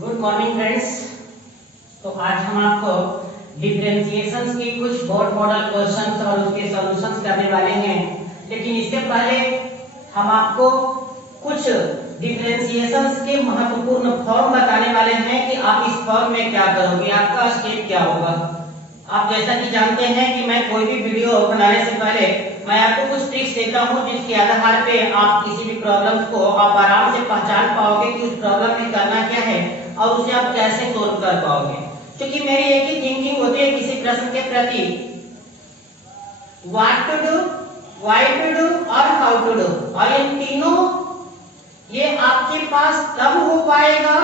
Good morning friends. तो आज हम आपको डिफरेंशिएशंस की कुछ बोर्ड मॉडल क्वेश्चंस और उसके सॉल्यूशंस करने वाले हैं। लेकिन इससे पहले हम आपको कुछ डिफरेंशिएशंस के महत्वपूर्ण फॉर्म बताने वाले हैं कि आप इस फॉर्म में क्या करोगे, आपका स्टेप क्या होगा। आप जैसा कि जानते हैं कि मैं कोई भी वीडियो बनाने से पहले मैं आपको कुछ ट्रिक्स देता हूं जिसके आधार पे आप किसी भी प्रॉब्लम्स को आप आराम से पहचान पाओगे कि उस प्रॉब्लम में करना क्या है और उसे आप कैसे सोल्व कर पाओगे। क्योंकि मेरी एक ही थिंकिंग होती है किसी प्रश्न के प्रति, what to do, why to do और हाउ टू डू, और इन तीनों ये आपके पास तब हो पाएगा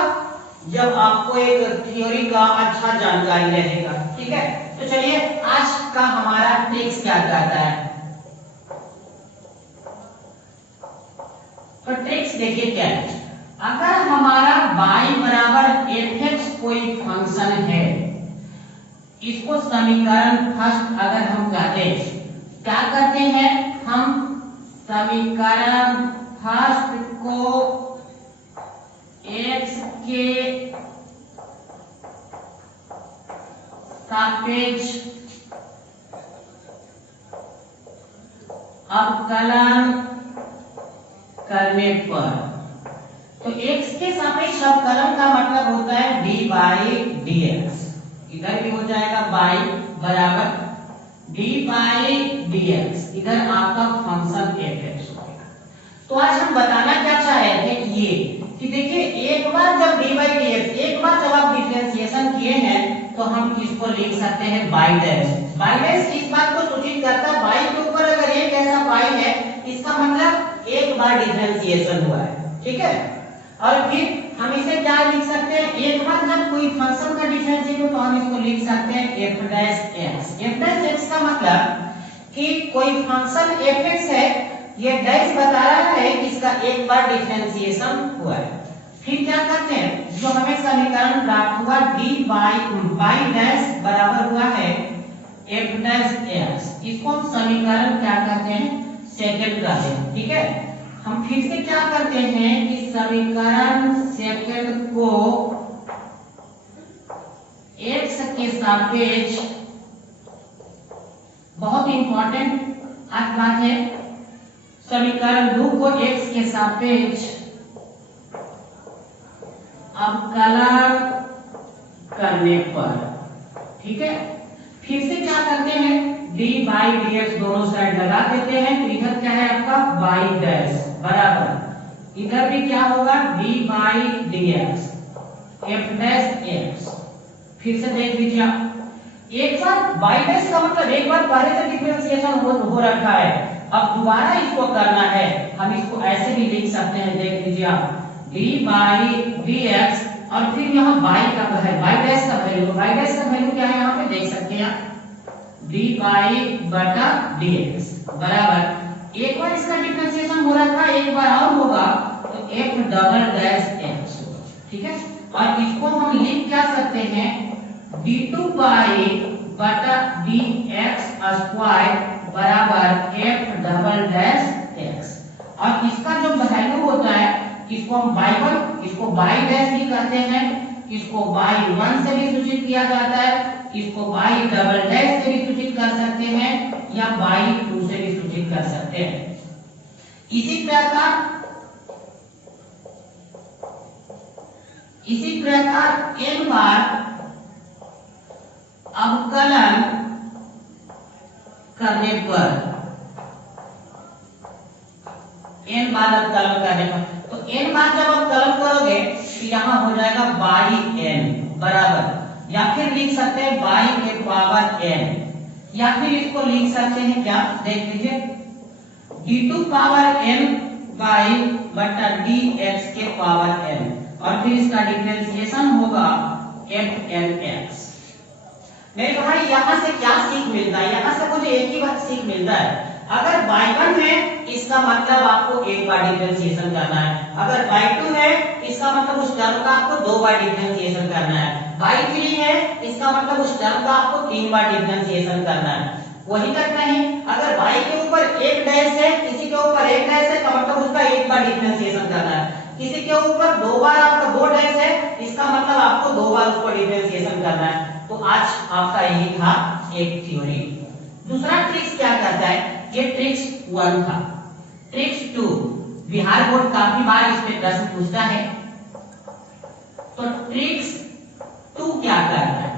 जब आपको एक थ्योरी का अच्छा जानकारी रहेगा। ठीक है, तो चलिए आज का हमारा ट्रिक्स क्या कहता है। तो ट्रिक्स देखिए क्या है। अगर हमारा y बराबर fx कोई फंक्शन है, इसको समीकरण फर्स्ट अगर हम कहते हैं, क्या करते हैं हम समीकरण फर्स्ट को x के सापेक्ष अवकलन करने पर, तो x के सापेक्ष अवकलन का मतलब होता है dy dx। इधर भी हो जाएगा y बराबर dy dx, इधर आपका फंक्शन fx हो गया। तो आज हम बताना क्या चाह रहे थे ये कि देखिए एक बार जब dy dx, एक बार जब आप डिफरेंशिएशन किए हैं तो हम इसको लिख सकते हैं y डैश। y डैश इस बात को सूचित करता है y के ऊपर अगर एक ऐसा y है इसका मतलब एक बार डिफरेंशिएशन हुआ है। ठीक है, और फिर हम इसे क्या लिख सकते हैं, एक बार जब कोई फंक्शन का डिफरेंशिएट हो तो हम इसको लिख सकते हैं f dash x। f dash x का मतलब कि कोई फंक्शन fx है, ये डैश बता रहा है कि इसका एक बार डिफरेंशिएशन हुआ है। फिर क्या करते हैं, जो हमें समीकरण प्राप्त हुआ dy y डैश बराबर हुआ है f डैश x, इसको हम समीकरण क्या करते हैं, सेकंड कहते हैं। ठीक है, हम फिर से क्या करते हैं कि समीकरण सेकंड को x के सापेक्ष, बहुत इंपॉर्टेंट बात है, समीकरण 2 को x के सापेक्ष अवकलन करने पर। ठीक है, फिर से क्या करते हैं, dy dx दोनों साइड लगा देते हैं, तो इधर क्या है आपका y डैश बराबर, इधर भी क्या होगा dy dx f dash x। फिर से देख लीजिए आप, एक बार y डैश का मतलब एक बार पहले से डिफरेंशिएशन हो रखा है, अब दोबारा इसको करना है, हम इसको ऐसे भी लिख सकते हैं। देख लीजिए आप dy dx और फिर यहाँ y का है, y डैश का वैल्यू, y डैश का वैल्यू क्या है यहाँ पे देख सकते हैं आप, dy बटा dx बराबर, एक बार इसका डिफरेंशिएशन हो रखा है, एक बार और होगा तो f डबल डैश x होगा। ठीक है, और इसको हम लिख क्या सकते हैं, d2 बटा dx स्क्वायर बराबर f डबल डैश x। और इसका जो वैल्यू होता है इसको हम y1, इसको y डैश भी कहते हैं, इसको y1 से भी सूचित किया जाता है, इसको y डबल डैश से भी सूचित कर सकते हैं या y2 से भी सूचित कर सकते हैं। इसी प्रकार n बार अवकलन करने पर, n बार अवकलन करने पर, तो n बार जब अवकलन करोगे तो यहाँ हो जाएगा yn बराबर, या फिर लिख सकते हैं y के पावर n, या फिर इसको लिख सकते हैं क्या, देख लीजिए d2 पावर n y बटा dx के पावर n, और फिर इसका डिफरेंशिएशन होगा fnx। मेरे भाई यहाँ से क्या सीख मिलता है, यहाँ से मुझे एक ही बात सीख मिलता है, अगर y1 है इसका मतलब आपको एक बार डिफरेंशिएशन करना है, अगर y2 है इसका मतलब उस टर्म का आपको 2 बार डिफरेंशिएशन करना है, y3 है इसका मतलब उस टर्म का आपको 3 बार डिफरेंशिएशन करना है। वही तक नहीं, अगर y के ऊपर एक डैश है, किसी के ऊपर एक डैश है, का मतलब उसका एक बार डिफरेंशिएशन करना है, किसी के ऊपर 2 बार आपका 2 डैश है, इसका मतलब आपको 2 बार उसको डिफरेंशिएशन करना है। तो आज आपका यही था एक थ्योरी। दूसरा ट्रिक्स क्या करता है, ये ट्रिक्स 1 था। ट्रिक्स 2, बिहार बोर्ड काफी बार इस पे प्रश्न पूछता है। तो ट्रिक्स 2 क्या करता है,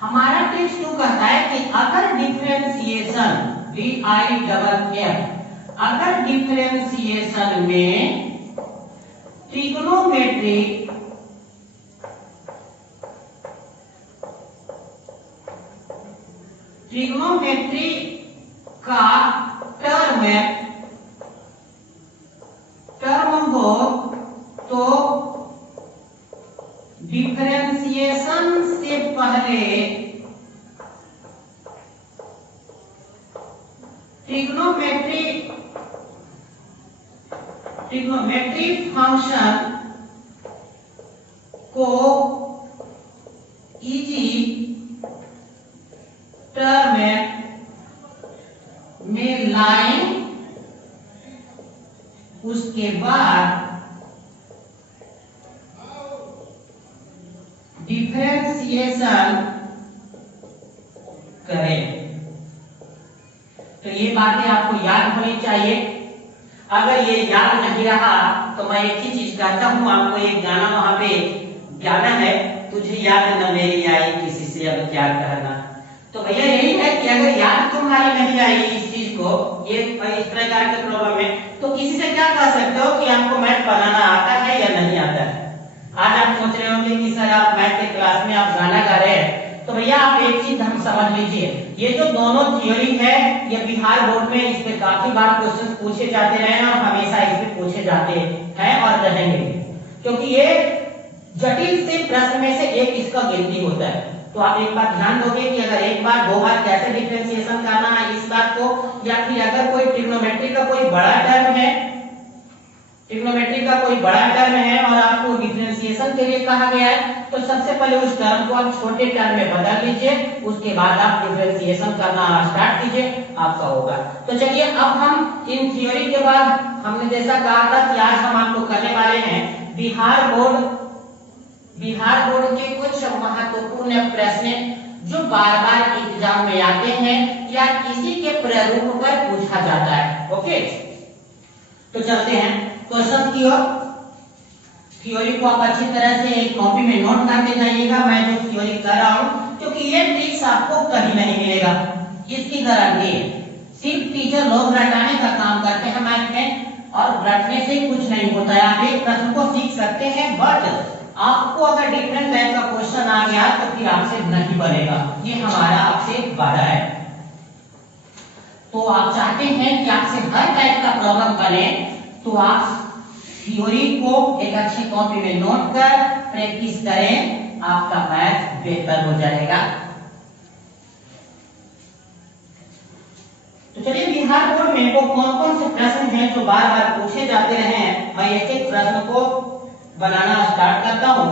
हमारा ट्रिक्स 2 कहता है कि अगर डिफरेंशिएशन DIFF, अगर डिफरेंशिएशन में ट्रिग्नोमेट्री का टर्म हो तो डिफरेंशिएशन से पहले ट्रिग्नोमेट्री फंक्शन को इजी टर्म में लाएं, उसके बाद डिफरेंशिएशन करें। तो ये बातें आपको याद होनी चाहिए। अगर ये याद नहीं रहा तो मैं एक ही चीज कहता हूं, आपको एक गाना वहां पे गाना है, तुझे याद न मेरी आई किसी से अब क्या कहना। तो भैया यही है कि अगर याद तुम्हारी नहीं आई इस चीज को, ये इस प्रकार के प्रॉब्लम में, तो किसी से क्या कह सकते हो कि आपको मैथ बनाना आता है या नहीं आता है। आज आप सोच रहे होंगे कि सर आप मैथ के क्लास में आप गाना गा रहे हैं, तो भैया आप एक चीज हम समझ लीजिए, ये जो दोनों थ्योरी है ये बिहार बोर्ड में इस पे काफी बार क्वेश्चन पूछे जाते रहे हैं और हमेशा इस पे पूछे जाते हैं और रहेंगे, क्योंकि ये जटिल से प्रश्न में से एक इसका गिनती होता है। तो आप एक बार ध्यान दोगे कि अगर एक बार 2 बार कैसे डिफरेंशिएशन करना है इस बात को, या फिर अगर कोई ट्रिग्नोमेट्री का कोई बड़ा टर्म है, ट्रिग्नोमेट्री का कोई बड़ा टर्म है और आपको डिफरेंशिएशन के लिए कहा गया है, तो सबसे पहले उस टर्म को आप छोटे टर्म में बदल लीजिए, उसके बाद आप डिफरेंशिएशन करना स्टार्ट कीजिए, आपका होगा। तो चलिए अब हम इन थ्योरी के बाद हमने जैसा कहा था कि आज हम आपको करने वाले हैं बिहार बोर्ड के कुछ महत्वपूर्ण प्रश्न जो बार बार एग्जाम में आते हैं या इसी के प्रारूप पर पूछा जाता है। ओके, तो चलते हैं क्वेश्चन की ओर। थ्योरी को आप अच्छी तरह से एक कॉपी में नोट करके जाइएगा, मैं जो थ्योरी कर रहा हूं, क्योंकि ये ट्रिक्स आपको कहीं नहीं मिलेगा, इसकी गारंटी है। सिर्फ टीचर लोग रटाने का काम करते हैं मैथ में, और रटने से कुछ नहीं होता है। आप एक प्रश्न को सीख सकते हैं, बट आपको अगर डिफरेंट टाइप का क्वेश्चन आ गया तो फिर आपसे नहीं बनेगा, ये हमारा आपसे वादा है। तो आप चाहते हैं कि आपसे हर टाइप का प्रॉब्लम बने, तो आप थ्योरी को एक अच्छी कॉपी में नोट कर प्रैक्टिस करें, आपका मैथ बेहतर हो जाएगा। तो चलिए बिहार बोर्ड में वो कौन कौन से प्रश्न हैं जो बार बार पूछे जाते रहे हैं, मैं एक एक प्रश्न को बनाना स्टार्ट करता हूं।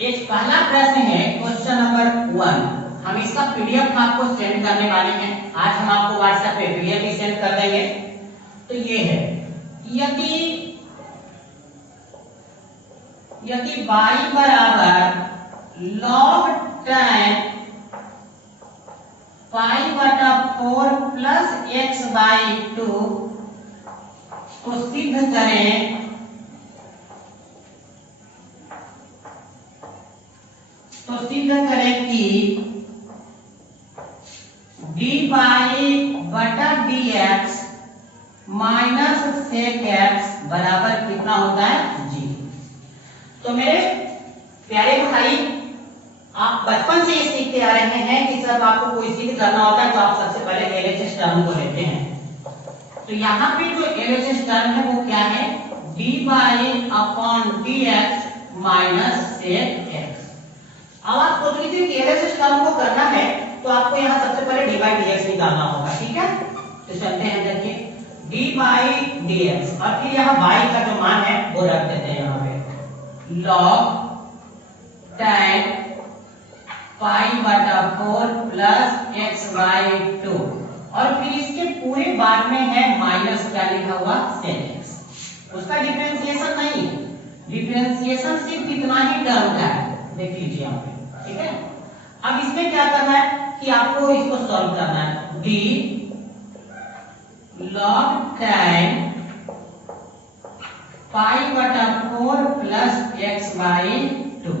एक पहला प्रश्न है क्वेश्चन नंबर 1, हम इसका पीडीएफ आपको सेंड करने वाले हैं। आज हम आपको व्हाट्सएप पे पीडीएफ ही सेंड कर देंगे। तो ये है, यदि y बराबर log tan π/4 प्लस x/2 को सिद्ध करें, कि dy/dx माइनस sec x बराबर कितना होता है जी। तो मेरे प्यारे भाई, आप बचपन से ये सीखते आ रहे हैं कि जब आपको कोई सिद्ध करना होता है तो आप सबसे पहले LHS टर्म को लेते हैं। तो यहाँ पे जो LHS टर्म है वो क्या है, dy/dx माइनस sec x। अब आप सोच लीजिए कि LHS टर्म को करना है तो आपको यहाँ सबसे पहले dy/dx निकालना होगा, ठीक है। तो चलते हैं, देखिए dy/dx और फिर यहाँ y का जो मान है वो रख देते हैं यहाँ पे log tan π/4 प्लस x/2 और फिर इसके पूरे बाद में है माइनस क्या लिखा हुआ sec x। उसका डिफरेंशिएशन नहीं है, डिफरेंशिएशन सिर्फ इतना ही टर्म का है, देख लीजिए यहाँ पे, ठीक है। अब इसमें क्या करना है कि आपको इसको सॉल्व करना है, d log tan पाई बटा 4 प्लस x बाई 2।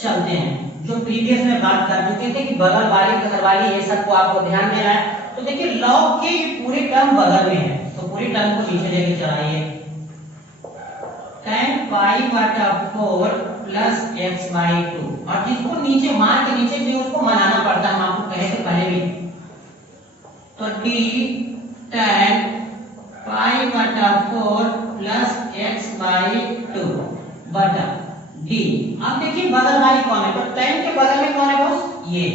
चलते हैं, जो प्रीवियस में बात कर चुके थे कि बगल वाली घर वाली ये सब को आपको ध्यान देना है। तो देखिए log के ये पूरे टर्म बगल में है, तो पूरी टर्म को नीचे लेके चलाइए, tan पाई बटा 4 प्लस x बाई 2। और जिसको नीचे मान के नीचे भी उसको मनाना पड़ता है, हम आपको कहे थे पहले भी। तो d tan पाई बटा 4 प्लस x बाई 2 बटा d। अब देखिए बगल वाली कौन है, तो tan के बगल में कौन है बॉस, ये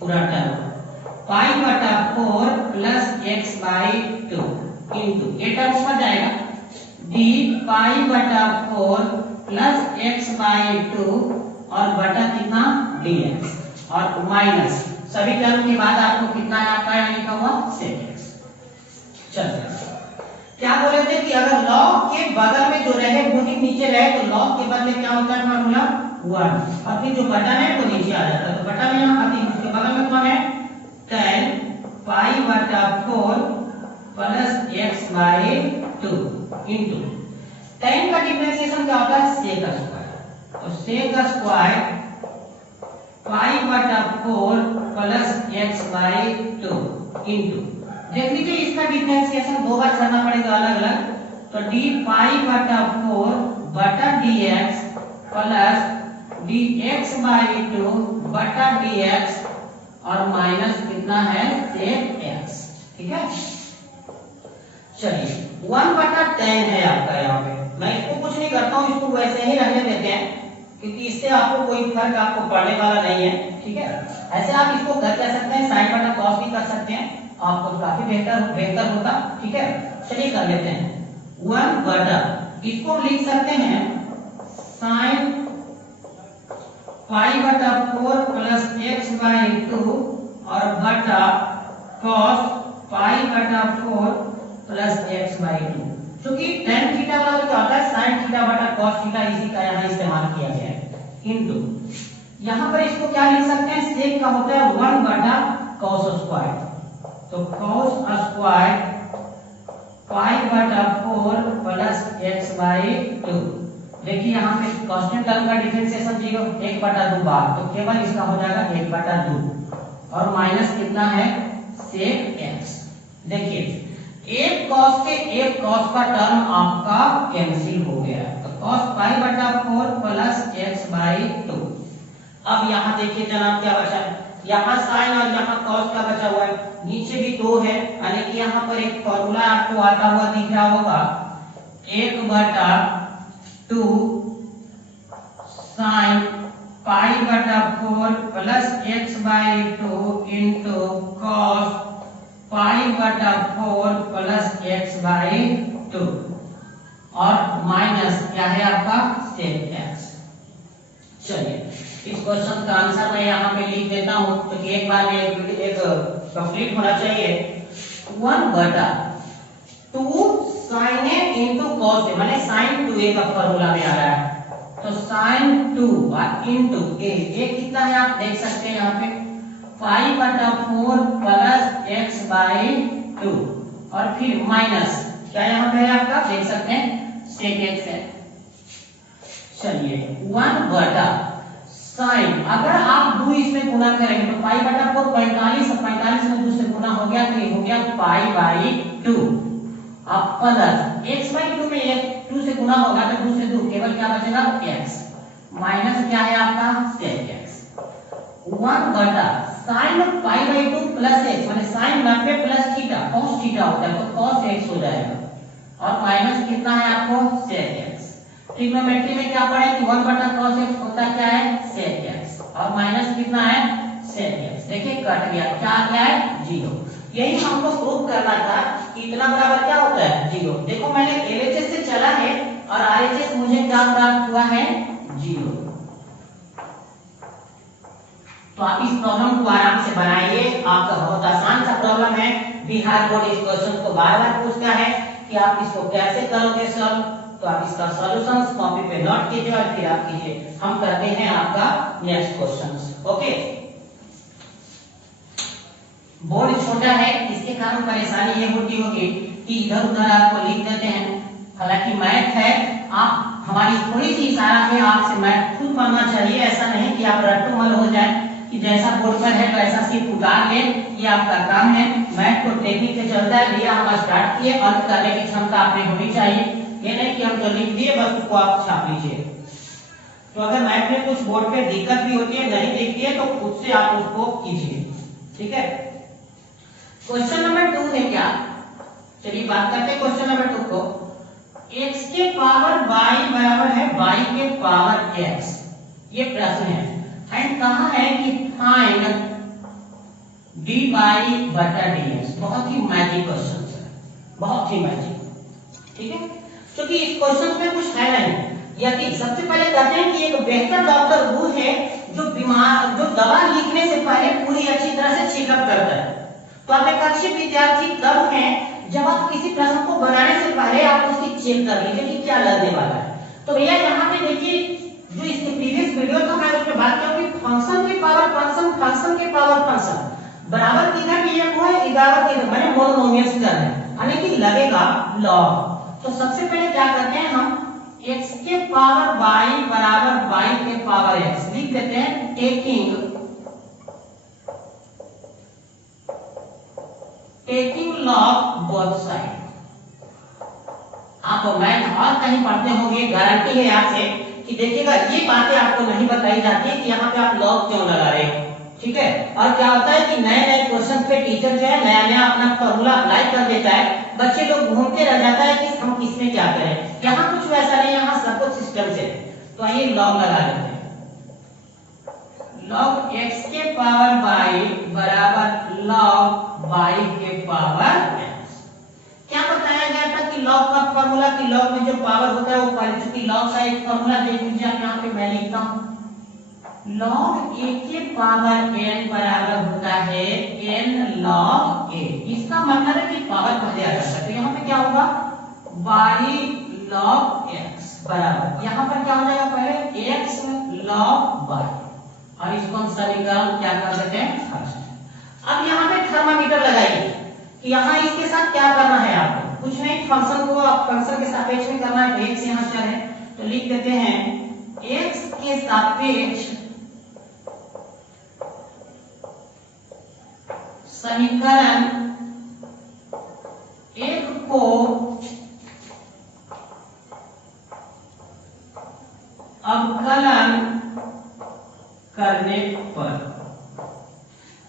पूरा टर्म पाई बटा 4 प्लस x बाई 2 इंटू ये टर्म समझ जाएगा, d पाई बटा 4 प्लस x बाई 2 और बटा कितना dx और माइनस सभी टर्म के बाद आपको कितना है आपका यहाँ लिखा हुआ sec x। चलिए क्या बोले थे कि अगर log के बगल में जो रहे वो ही नीचे रहे तो log के बदले क्या होता है फॉर्मूला 1, और फिर जो बटन है वो नीचे आ जाता है। तो बटन यहाँ आती है, उसके बगल में कौन है tan पाई बटा 4 plus x by 2 into tan का डिफरेंशिएशन क्या होता है sec स्क्वायर, तो sec स्क्वायर पाई बटा 4 प्लस x बाई 2 इंटू देख लीजिए इसका डिफरेंशिएशन दो बार करना पड़ेगा अलग अलग, तो d पाई बटा 4 बटा dx प्लस dx बाई 2 बटा dx और माइनस कितना है sec x, ठीक है। चलिए 1 बटा 10 है आपका यहाँ पे, मैं इसको कुछ नहीं करता हूँ, इसको वैसे ही रहने देते हैं क्योंकि इससे आपको कोई फर्क आपको पड़ने वाला नहीं है, ठीक है। ऐसे आप इसको कर सकते हैं, साइन बटा कॉस भी कर सकते हैं, आपको काफी बेहतर होता, ठीक है। चलिए कर लेते हैं 1 बटा, इसको लिख सकते हैं साइन पाई बटा 4 प्लस x बाई 2 और बटा कॉस पाई बटा 4 प्लस x बाई 2। क्योंकि tan थीटा वाला क्या होता है sin थीटा बटा cos थीटा, इसी का यहाँ इस्तेमाल किया गया है इंटू यहाँ पर इसको क्या लिख सकते हैं sec का होता है 1 बटा cos स्क्वायर, तो cos स्क्वायर पाई बटा 4 प्लस x बाई 2। देखिए यहाँ पे कांस्टेंट टर्म का डिफरेंशिएशन 0 1 बटा 2 बार, तो केवल इसका हो जाएगा 1 बटा 2 और माइनस कितना है sec x। देखिए एक cos के एक cos का टर्म आपका कैंसिल हो गया, तो cos पाई बटा 4 प्लस x बाई 2। अब यहाँ देखिए जनाब क्या बचा है, यहाँ साइन और यहाँ cos का बचा हुआ है, नीचे भी 2 है, यानी कि यहाँ पर एक फॉर्मूला आपको आता हुआ दिख रहा होगा 1 बटा 2 साइन पाई बटा 4 plus x by 2 into cos पाई बटा 4 प्लस x बाई 2 और माइनस क्या है आपका sec x। चलिए इस क्वेश्चन का आंसर मैं यहाँ पे लिख देता हूँ क्योंकि एक बार में एक कंप्लीट होना चाहिए। 1 बटा 2 sin a into cos a, माने sin 2a का फॉर्मूला में आ रहा है, तो sin 2 इंटू a, कितना है आप देख सकते हैं यहाँ पे पाई बटा 4 प्लस x बाई 2 और फिर माइनस क्या यहाँ पे है आपका देख सकते हैं sec x है। चलिए 1 बटा साइन, अगर आप 2 इसमें गुना करेंगे तो पाई बटा 4 45 और 45 में 2 से गुना हो गया तो ये हो गया पाई बाई 2, अब प्लस x बाई 2 में 2 से गुना होगा तो 2 से 2 केवल क्या बचेगा x माइनस क्या है आपका sec x। 1 बटा sine pi by 2 plus x, माने sine 90 plus theta cos theta होता है तो cos x हो जाएगा और माइनस कितना है आपको sec x। ट्रिग्नोमेट्री में क्या पढ़े कि 1 बटा cos x होता क्या है sec x और माइनस कितना है sec x। देखिए कट गया, क्या आ गया है 0। यही हमको प्रूव करना था कि इतना बराबर क्या होता है 0। देखो मैंने LHS से चला है और RHS मुझे क्या प्राप्त हुआ है 0। तो आप इस प्रॉब्लम को आराम से बनाइए, आपका बहुत आसान सा प्रॉब्लम है। बिहार बोर्ड इस क्वेश्चन को बार-बार पूछता है कि आप इसको कैसे करोगे सॉल्व, तो आप इसका सॉल्यूशंस कॉपी पे नोट कीजिए और फिर आप कीजिए। हम करते हैं आपका नेक्स्ट क्वेश्चन। ओके, बोर्ड छोटा है, इसके कारण परेशानी ये होती होगी कि इधर उधर आपको लिख देते हैं। हालांकि मैथ है, आप हमारी थोड़ी सी इशारा है आपसे मैथ खुद पढ़ना चाहिए। ऐसा नहीं कि आप रट्टूमल हो जाए कि जैसा बोर्ड पर है वैसा सिर्फ उतार ले, ये आपका काम है। मैथ को टेक्निक से चलता है, भैया हम स्टार्ट किए, अर्थ करने की क्षमता आपने होनी चाहिए। ये नहीं कि हम जो लिख दिए बस उसको आप छाप लीजिए। तो अगर मैथ में कुछ बोर्ड पे दिक्कत भी होती है, नहीं दिखती है, तो खुद से आप उसको कीजिए, ठीक है। क्वेश्चन नंबर 2 है क्या, चलिए बात करते हैं क्वेश्चन नंबर 2 को। x के पावर y बराबर है y के पावर x, ये प्रश्न है। एंड कहा है कि फाइंड dy बटा dx। बहुत ही मैजिक क्वेश्चन है, बहुत ही मैजिक, ठीक है। क्योंकि इस क्वेश्चन में कुछ है नहीं, यदि सबसे पहले कहते हैं कि एक बेहतर डॉक्टर वो है जो बीमार जो दवा लिखने से पहले पूरी अच्छी तरह से चेकअप करता है। तो आप एक अच्छे विद्यार्थी तब हैं जब आप किसी प्रश्न को बनाने से पहले आप उसकी चेक कर लीजिए कि क्या लगने वाला है। तो भैया यहाँ पे देखिए, जो इसके प्रीवियस वीडियो था मैं उस पर बात किया कि फंक्शन के पावर फंक्शन, फंक्शन के पावर फंक्शन बराबर किधर भी एक है, 11 के मैंने मोनोमियल्स कर रहे हैं, यानी कि लगेगा लॉग। तो सबसे पहले क्या करते हैं हम, x के पावर y बराबर y के पावर x लिख देते हैं, टेकिंग लॉग बोथ साइड। आप मैथ और कहीं पढ़ते होंगे, गारंटी है आपसे कि देखिएगा ये बातें आपको नहीं बताई जाती है कि यहाँ पे आप लॉग क्यों लगा रहे हो, ठीक है। और क्या होता है कि नए नए क्वेश्चन पे टीचर जो है नया नया अपना फॉर्मूला अप्लाई कर देता है, बच्चे लोग घूमते रह जाता है कि हम किसमें क्या करें। यहाँ कुछ वैसा नहीं, यहाँ सब कुछ सिस्टम से। तो आइए लॉग लगा लेते हैं। लॉग x के पावर y बराबर लॉग y के पावर x। क्या बताया गया था कि लॉग का फॉर्मूला, कि लॉग में जो पावर होता है वो पढ़ चुकी। लॉग का एक फॉर्मूला देख लीजिए आप, यहाँ पे मैं लिखता हूँ, लॉग a के पावर n बराबर होता है n लॉग a। इसका मतलब है कि पावर पहले आ जाता है। तो यहाँ पे क्या होगा, y लॉग x बराबर, यहाँ पर क्या हो जाएगा, पहले x लॉग y, और इसको हम समीकरण क्या कर देते हैं, फर्स्ट। अब यहाँ पे थर्मामीटर लगाइए कि यहाँ इसके साथ क्या करना है आपको, कुछ नहीं, फंक्शन को आप फंक्शन के सापेक्ष में करना है। तो x यहाँ चल है तो लिख देते हैं x के सापेक्ष समीकरण 1 को अवकलन करने पर।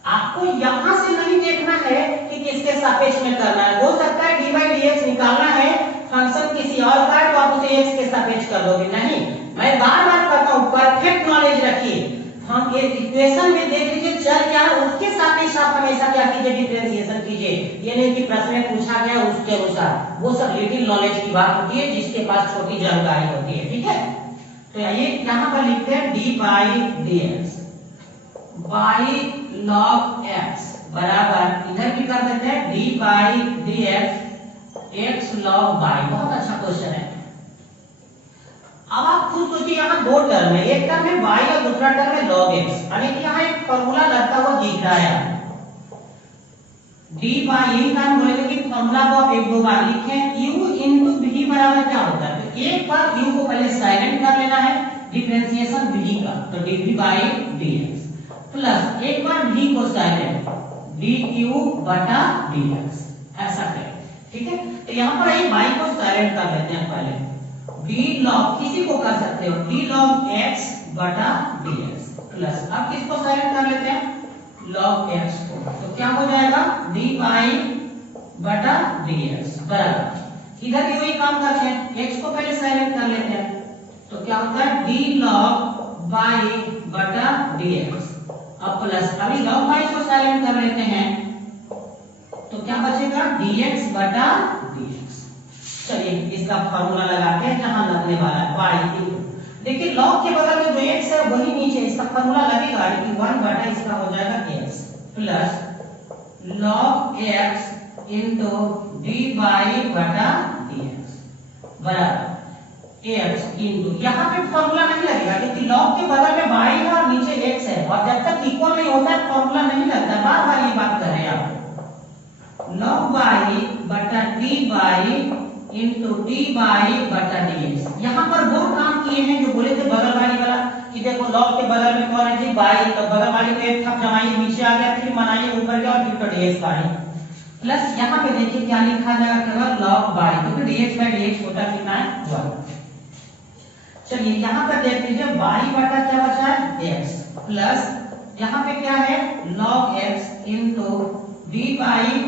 आपको यहां से नहीं देखना है कि किसके सापेक्ष में करना है। हो सकता है dy dx निकालना है फंक्शन किसी और का है तो आप उसे x के सापेक्ष कर दोगे, नहीं। मैं बार बार कहता हूं परफेक्ट नॉलेज रखिए। हम एक इक्वेशन में देख लीजिए चल क्या है, उसके सापेक्ष आप हमेशा क्या कीजिए, डिफरेंशिएशन कीजिए। ये नहीं कि प्रश्न में पूछा गया उसके अनुसार, वो सब लिटिल नॉलेज की बात होती है जिसके पास छोटी जानकारी होती है, ठीक है। तो ये यहाँ पर लिखते हैं dy dx y log x बराबर, इधर भी कर देते हैं dy dx x log y। बहुत अच्छा क्वेश्चन है। अब आप खुद सोचिए, यहाँ दो टर्म है, एक टर्म है y और दूसरा टर्म है log x, यानी कि यहाँ एक फॉर्मूला लगता हुआ दिख रहा है। dy यही काम बोलेगा कि फॉर्मूला को आप एक दो बार लिखें, u into v बराबर क्या होता है, तो एक बार u को पहले साइलेंट कर लेना है, डिफरेंशिएशन v का, तो dv by dx प्लस एक बार v को साइलेंट dq बटा dx, ऐसा करें, ठीक है। तो यहाँ पर ये y को साइलेंट कर लेते हैं पहले, d log किसी को कर सकते हो d log x बटा dx प्लस, अब किसको साइलेंट कर लेते हैं, log x को, तो क्या हो जाएगा dy बटा dx बराबर, इधर भी वही काम करते हैं, x को पहले साइलेंट कर लेते हैं, तो क्या होता है d log y बटा dx, अब प्लस अभी log y को साइलेंट कर लेते हैं, तो क्या बचेगा dx बटा dx। चलिए इसका फॉर्मूला लगाते हैं जहां लगने वाला है y। देखिए log के बगल में जो x है वही नीचे, इसका फॉर्मूला लगेगा कि 1 बटा इसका हो जाएगा x plus log x into dy बटा बराबर x इंटू, यहाँ पे फॉर्मूला नहीं लगेगा क्योंकि लॉग के बगल में y है और नीचे x है, और जब तक इक्वल नहीं होता है फॉर्मूला नहीं लगता। बार बार ये बात कर रहे हैं आप। log y बटा dy इंटू dy बटा dx। यहाँ पर वो काम किए हैं जो बोले थे बगल वाली वाला कि देखो लॉग के बगल में कौन है जी y, तो बगल वाली को एक थप जमाइए नीचे आ गया, फिर मनाइए ऊपर गया और फिर dx y प्लस यहाँ पे देखिए क्या लिखा जाएगा केवल log y, क्योंकि dx by dx होता कितना है 1। चलिए यहाँ पर देख लीजिए y बटा क्या बचा है x प्लस यहाँ पे क्या है log x इंटू dy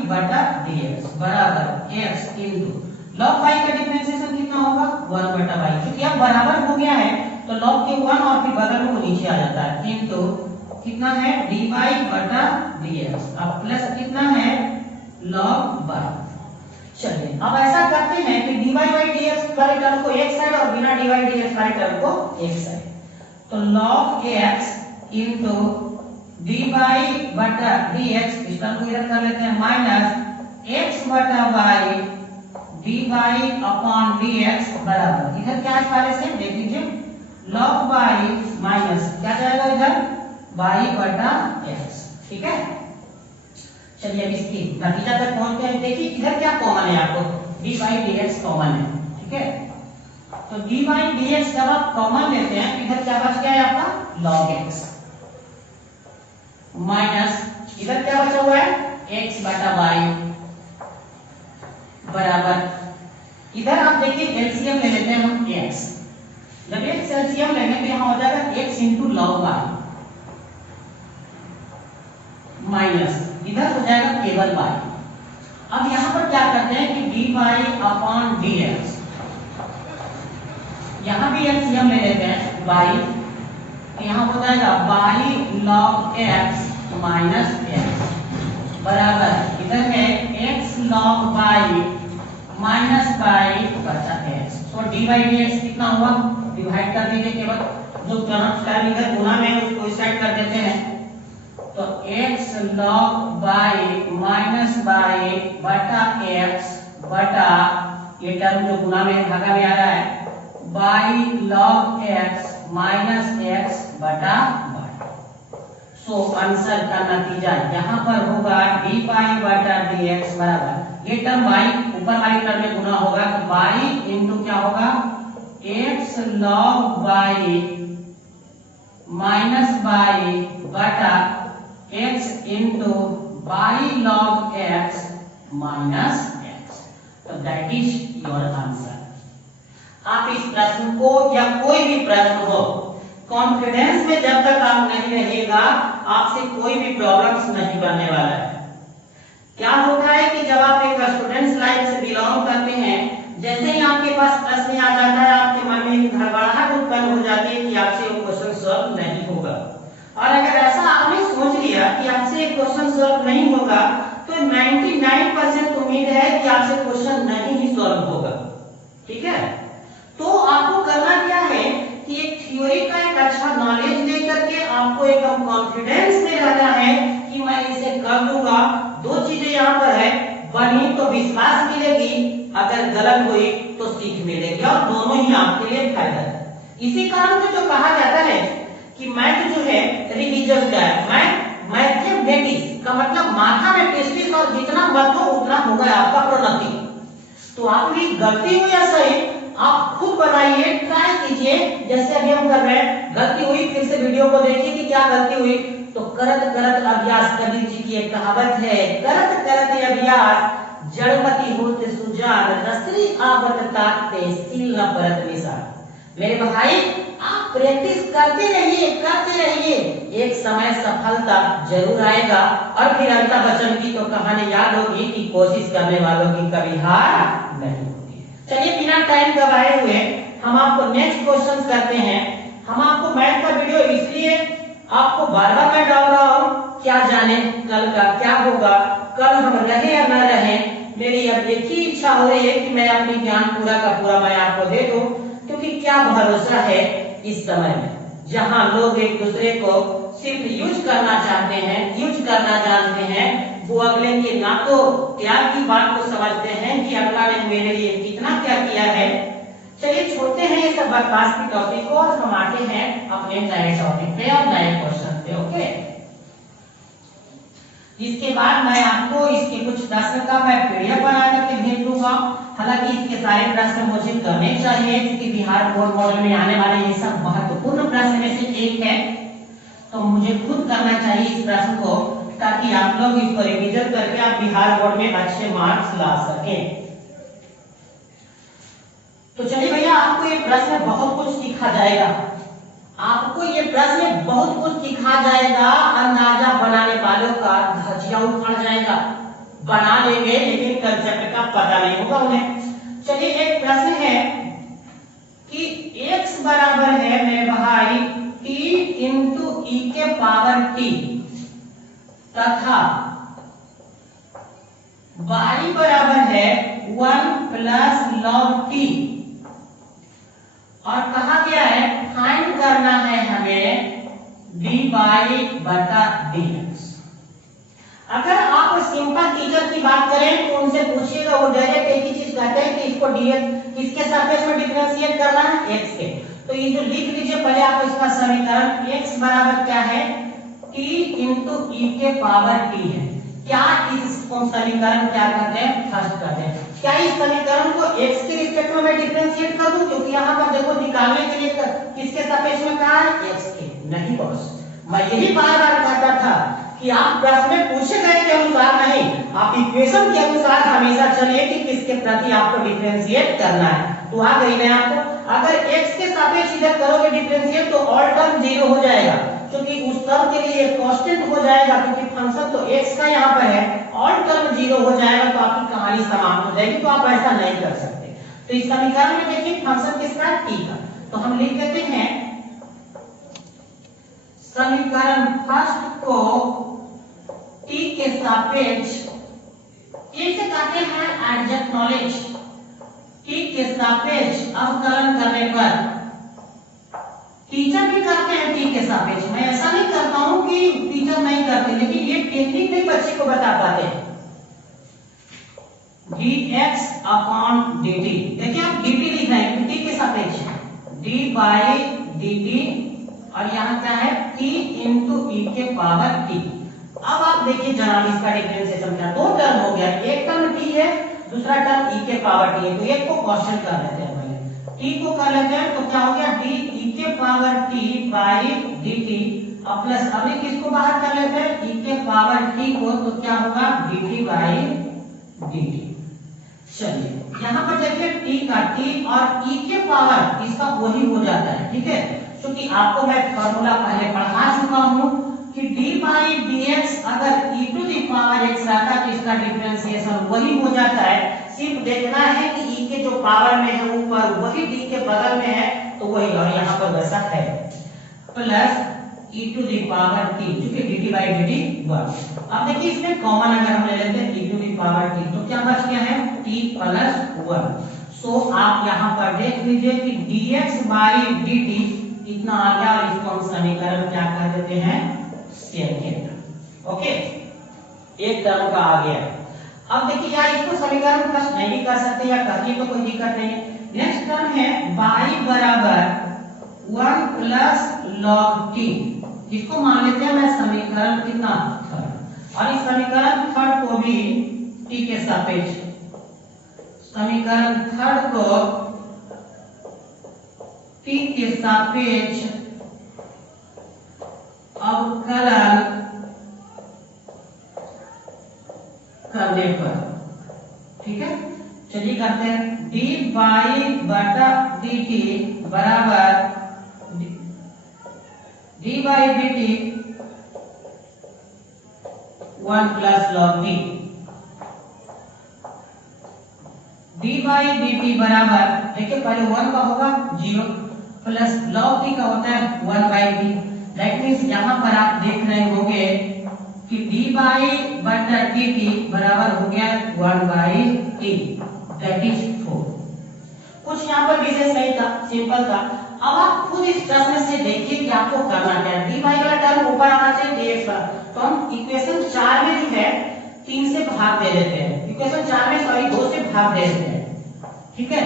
बटा dx बराबर x इंटू log y का डिफरेंशिएशन कितना होगा 1 बटा y, क्योंकि अब बराबर हो गया है तो log के 1 और फिर बगल में वो नीचे आ जाता है, इंटू कितना है dy बटा dx, अब प्लस कितना है log y। चलिए अब ऐसा करते हैं कि dy by dx वाले टर्म को एक साइड और बिना dy dx वाले टर्म को एक साइड, तो log x इंटू dy बटा dx इस टर्म को इधर कर लेते हैं माइनस x बटा y dy अपॉन dx बराबर इधर क्या है पहले से देख लीजिए log y माइनस क्या जाएगा इधर y बटा x। ठीक है, चलिए अब इसकी नतीजा तक पहुंचते हैं। देखिए इधर क्या कॉमन है आपको dy dx कॉमन है। ठीक है, तो dy dx जब आप कॉमन लेते हैं इधर क्या बच गया है आपका log x माइनस इधर क्या बचा हुआ है x बटा y बराबर इधर आप देखिए एलसीएम ले लेते हैं हम x, जब x एलसीएम लेंगे तो यहाँ हो जाएगा x into log y minus इधर हो जाएगा केवल y। अब यहाँ पर क्या करते हैं कि dy अपॉन dx, यहाँ भी एलसीएम ले लेते हैं y, यहाँ हो जाएगा y log x minus x बराबर इधर है x log y minus y बचा x, तो dy dx कितना हुआ डिवाइड कर दीजिए, केवल जो टर्म इधर गुना में उसको इस साइड कर देते हैं, तो x log y minus y बटा x बटा ये टर्म जो गुना में भागा में आ रहा है y log x minus x बटा y। सो आंसर का नतीजा यहाँ पर होगा dy बटा dx बराबर ये टर्म y ऊपर वाली टर्म में गुना होगा तो y इंटू क्या होगा x log y minus y बटा x into y log x minus x, तो दैट इज योर आंसर। आप इस प्रश्न को या कोई भी प्रश्न हो कॉन्फिडेंस में जब तक आप नहीं रहिएगा आपसे कोई भी प्रॉब्लम्स नहीं बनने वाला है। क्या होता है कि जब आप एक स्टूडेंट्स लाइफ से बिलोंग करते हैं, जैसे ही आपके पास प्रश्न आ जाता है आपके मन में घबराहट उत्पन्न हो जाती है कि आपसे वो क्वेश्चन सॉल्व नहीं होगा, और अगर ऐसा आपने सोच लिया कि आपसे क्वेश्चन सॉल्व नहीं होगा तो 99% उम्मीद है कि आपसे क्वेश्चन नहीं ही सॉल्व होगा। ठीक है, तो आपको करना क्या है कि एक थ्योरी का एक अच्छा नॉलेज लेकर के आपको एकदम कॉन्फिडेंस में रहना है कि मैं इसे कर दूंगा। दो चीजें यहाँ पर है, बनी तो विश्वास मिलेगी, अगर गलत हुई तो सीख मिलेगी, और दोनों ही आपके लिए फायदा है। इसी कारण से जो कहा जाता है कि मैथ जो है रिवीजन का है, मैथमेटिक्स का मतलब माथा में टेस्टिस, और जितना मत हो उतना होगा आपका प्रोन्नति। तो आपकी गलती हुई या सही आप खुद बनाइए, ट्राई कीजिए, जैसे अभी हम कर रहे हैं। गलती हुई फिर से वीडियो को देखिए कि क्या गलती हुई, तो करत करत अभ्यास, कबीर जी की एक कहावत है, करत करत अभ्यास जड़मति होते सुजान, रसरी आवत ताकते सील न परत निशान। मेरे भाई आप प्रैक्टिस करते रहिए, एक समय सफलता जरूर आएगा। और फिर अमिताभ बच्चन की तो कहानी याद होगी कि कोशिश करने वालों की कभी हार नहीं होती। चलिए बिना टाइम गवाए हुए हम आपको नेक्स्ट क्वेश्चन करते हैं। हम आपको मैथ का वीडियो इसलिए आपको बार बार मैं डाल रहा हूँ, क्या जाने कल का क्या होगा, कल हम रहे या न रहे। मेरी अब एक ही इच्छा हो रही है कि मैं अपनी ज्ञान पूरा का पूरा मैं आपको दे दूं, क्योंकि क्या भरोसा है इस समय में जहां लोग एक दूसरे को सिर्फ यूज करना चाहते हैं, यूज करना जानते हैं, वो अगले के ना तो त्याग की बात को समझते हैं कि अगला ने मेरे लिए कितना क्या किया है, बर्खास्त की टॉपिक को और हम आते हैं अपने नए टॉपिक पे और नए क्वेश्चन पे। ओके, इसके बाद मैं आपको इसके कुछ प्रश्न का मैं पीडीएफ बना करके भेज दूंगा। हालांकि इसके सारे प्रश्न मुझे करने चाहिए क्योंकि बिहार बोर्ड मॉडल में आने वाले ये सब महत्वपूर्ण प्रश्न में से एक है, तो मुझे खुद करना चाहिए इस प्रश्न को, ताकि आप लोग इसको रिवीजन करके आप बिहार बोर्ड में अच्छे मार्क्स ला सकें। तो चलिए भैया, आपको ये प्रश्न बहुत कुछ सीखा जाएगा, आपको ये प्रश्न बहुत कुछ सिखा जाएगा। अंदाजा बनाने वालों का धजिया उखड़ जाएगा, बना लेंगे लेकिन कंसेप्ट का पता नहीं होगा उन्हें। चलिए, एक प्रश्न है कि x बराबर है मेरे भाई t इंटू e के पावर t तथा y बराबर है 1 प्लस log t, और कहा गया है फाइंड करना है हमें dy बटा dx। अगर आप सिंपल टीचर की बात करें तो उनसे पूछिएगा, वो डायरेक्ट एक ही चीज कहते हैं कि इसको dx किसके सापेक्ष में डिफरेंशिएट करना है, x के। तो ये जो लिख लीजिए पहले आप इसका समीकरण, x बराबर क्या है t इंटू e के पावर t है। क्या इस समीकरण क्या करते हैं, फर्स्ट करते हैं। क्या इस समीकरण को x के रिस्पेक्ट में मैं डिफरेंशिएट कर दूं, क्योंकि यहाँ पर देखो निकालने के लिए किसके सापेक्ष में कहा है, x के। नहीं बॉस, मैं यही बार बार कहता था कि आप प्रश्न में पूछे गए के अनुसार नहीं, आप इक्वेशन के अनुसार हमेशा चलिए कि किसके प्रति आपको डिफरेंशिएट करना है। तो आ गई मैं आपको, अगर x के सापेक्ष इधर करोगे डिफरेंशिएट तो ऑल टर्म 0 हो जाएगा, क्योंकि उस टर्म के लिए कांस्टेंट हो जाएगा, क्योंकि फंक्शन तो x का यहाँ पर है, ऑल टर्म 0 हो जाएगा तो आपकी कहानी समाप्त हो जाएगी। तो आप ऐसा नहीं कर सकते। तो इस समीकरण में देखिए फंक्शन किसका है, t का। तो हम लिख देते हैं समीकरण फर्स्ट को t के सापेक्ष, इसे कहते हैं एडजस्ट नॉलेज, t के सापेक्ष अवकलन करने पर, टीचर भी करते हैं t के सापेक्ष। मैं ऐसा नहीं करता हूं कि टीचर नहीं करते, लेकिन ये टेक्निक नहीं बच्चे को बता पाते। dx अपॉन dt, देखिए आप dt लिख रहे हैं t के सापेक्ष, d बाई dt, और यहाँ क्या है t इंटू e के पावर t। अब आप देखिए जनाब इसका डिफरेंशिएशन क्या, दो टर्म हो गया, एक टर्म t है, दूसरा टर्म e के पावर t है। तो एक को क्वेश्चन कर लेते हैं, पहले t को कर लेते हैं। तो क्या हो गया, d e के पावर t बाई dt, और प्लस अभी किसको बाहर कर लेते हैं, e के पावर t को, तो क्या होगा dt बाई dt। चलिए यहाँ पर देखिए t का t और e के पावर इसका वही हो जाता है, ठीक है, क्योंकि आपको मैं फॉर्मूला पहले पढ़ा चुका हूँ कि d बाई dx अगर e to the power x रहता तो इसका डिफरेंशिएशन वही हो जाता है। सिर्फ देखना है कि e के जो पावर में है ऊपर वही d के बगल में है, तो वही, और यहाँ पर वैसा है, plus e to the power t, क्योंकि dt बाई dt 1। अब देखिए इसमें कॉमन अगर हम ले लेते हैं e to the power t, तो क्या बच गया है t प्लस 1। सो आप यहाँ पर देख लीजिए कि dx बाई dt इतना आ गया, और इसको हम समीकरण क्या कर देते हैं, सेकंड। ओके, एक टर्म का आ गया। अब देखिए यार इसको समीकरण प्लस नहीं भी कर सकते, या कर लिए तो कोई दिक्कत नहीं है। नेक्स्ट टर्म है y बराबर 1 प्लस log t, जिसको मान लेते हैं मैं समीकरण कितना, थर्ड, और इस समीकरण थर्ड को भी t के सापेक्ष, समीकरण थर्ड को t के सापेक्ष अवकलन करने पर, ठीक है। चलिए करते हैं, d बाई बटा dt बराबर d by dt 1 plus log t, d by dt बराबर, देखिए पहले 1 का होगा 0, प्लस log t का होता है 1 बाई t। दैट मींस यहाँ पर आप देख रहे होंगे कि d बाई बटा dt बराबर हो गया 1 बाई t, दैट इज 4। कुछ यहाँ पर विशेष नहीं था, सिंपल था। अब आप खुद इस प्रश्न से देखिए कि आपको करना क्या है। dy वाला टर्म ऊपर आना चाहिए dx का, तो हम इक्वेशन 4 में जो है 3 से भाग दे देते हैं, इक्वेशन 4 में सॉरी 2 से भाग दे देते हैं, ठीक है।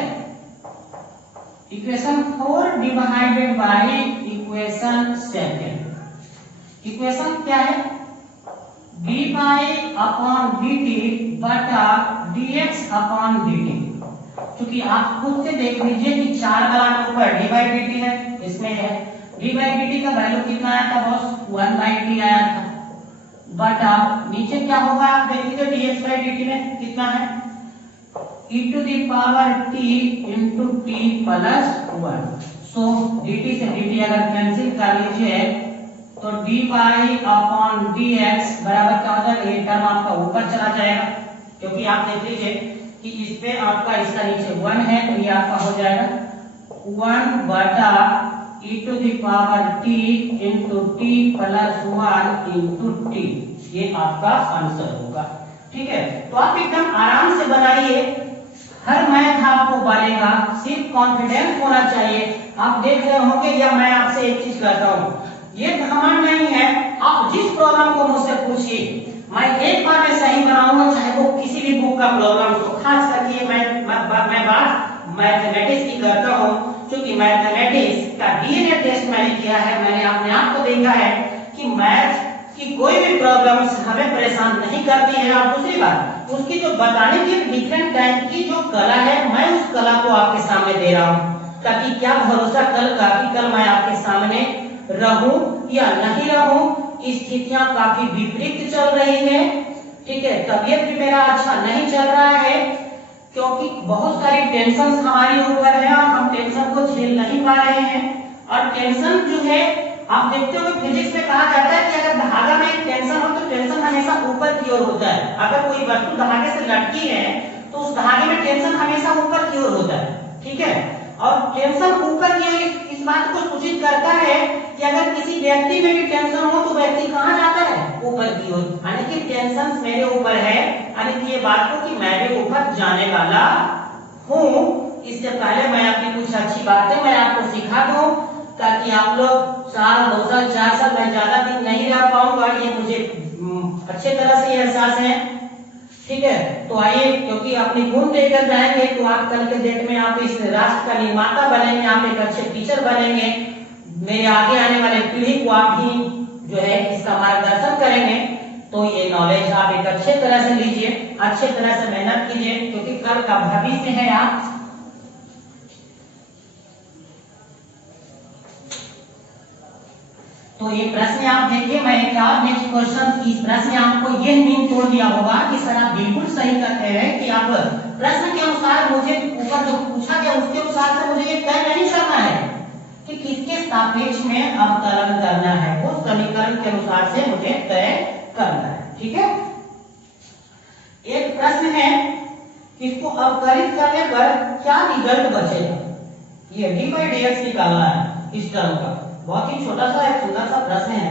Equation 4 divided by equation 7। Equation क्या है? dy अपॉन dt बटा dx अपॉन dt। क्योंकि आप खुद से देख लीजिए कि 4 वाला के ऊपर dy by dt है, इसमें है dy by dt का वैल्यू कितना आया था बॉस? 1 by t आया था, बटा नीचे क्या होगा आप देख लीजिए dx by dt में कितना है? e to the power t into t plus 1। So dt से dt अगर कैंसिल कर लीजिए तो dy अपॉन dx बराबर क्या हो जाएगा? ये टर्म आपका ऊपर चला जाएगा, क्योंकि आप देख लीजिए कि इस पे आपका इसका नीचे 1 है, तो ये आपका हो जाएगा 1 बटा e to the power t into t plus 1 into t। ये आपका आंसर होगा। ठीक है, तो आप एकदम आराम से बनाइए, हर मैथ आपको बनेगा, सिर्फ कॉन्फिडेंस होना चाहिए। आप देख रहे होंगे या मैं आपसे एक चीज कहता हूँ, ये घमंड नहीं है, आप जिस प्रॉब्लम को मुझसे पूछिए मैं एक बार में सही बनाऊंगा, चाहे वो किसी भी बुक का प्रॉब्लम हो। खास करके मैं बात मैथमेटिक्स की करता हूँ, क्योंकि मैथमेटिक्स का डीएनए टेस्ट मैंने किया है, मैंने अपने आप को देखा है कि मैथ की कोई भी प्रॉब्लम हमें परेशान नहीं करती है। और दूसरी बात, उसकी जो बताने की डिफरेंट टाइप की जो कला है, मैं उस कला को आपके सामने दे रहा हूँ, ताकि क्या भरोसा कल मैं आपके सामने रहूं या नहीं रहूं। स्थितियां काफी विपरीत चल रही है, ठीक है, तबीयत भी मेरा अच्छा नहीं चल रहा है, क्योंकि बहुत सारी टेंशन हमारी ऊपर है और हम टेंशन को झेल नहीं पा रहे हैं। और टेंशन जो है, आप देखते हो फिजिक्स में कहा जाता है कि अगर धागा में एक टेंशन हो तो टेंशन हमेशा ऊपर की ओर होता है। अगर कोई वस्तु धागे से लटकी है तो उस धागे में टेंशन हमेशा ऊपर की ओर होता है, ठीक है। और टेंशन ऊपर की ओर इस बात को सूचित करता है कि अगर किसी व्यक्ति में भी टेंशन हो तो व्यक्ति कहाँ जाता है? ऊपर की ओर, यानी कि टेंशन मेरे ऊपर है, यानी कि ये बात को कि मैं भी ऊपर जाने वाला हूँ। इससे पहले मैं अपनी कुछ अच्छी बातें मैं आपको सिखा दूं, ताकि आप लोग 4 2 साल 4 साल मैं ज्यादा दिन नहीं रह पाऊंगा, ये मुझे अच्छे तरह से एहसास है, ठीक है। तो आइए, क्योंकि अपनी गुण लेकर जाएंगे तो आप कल के डेट में आप इस राष्ट्र का निर्माता बनेंगे, आप एक अच्छे टीचर बनेंगे, मेरे आगे आने वाले पीढ़ी को आप ही जो है इसका मार्गदर्शन करेंगे। तो ये नॉलेज आप एक अच्छे तरह से लीजिए, अच्छे तरह से मेहनत कीजिए, क्योंकि कल का भविष्य है आप। तो ये प्रश्न आप देखिए, मैं एक और नेक्स्ट क्वेश्चन, इस प्रश्न आपको ये नींद तोड़ दिया होगा कि सर आप बिल्कुल सही कहते हैं कि आप प्रश्न के अनुसार मुझे ऊपर जो पूछा गया उसके अनुसार से मुझे ये तय नहीं करना है कि किसके सापेक्ष में अवकलन करना है, वो समीकरण के अनुसार से मुझे तय करना है, ठीक है। एक प्रश्न है, इसको अवकलित करने पर क्या रिजल्ट बचेगा? ये dy by dx निकालना है इस टर्म का। बहुत ही छोटा सा एक सुंदर सा प्रश्न है,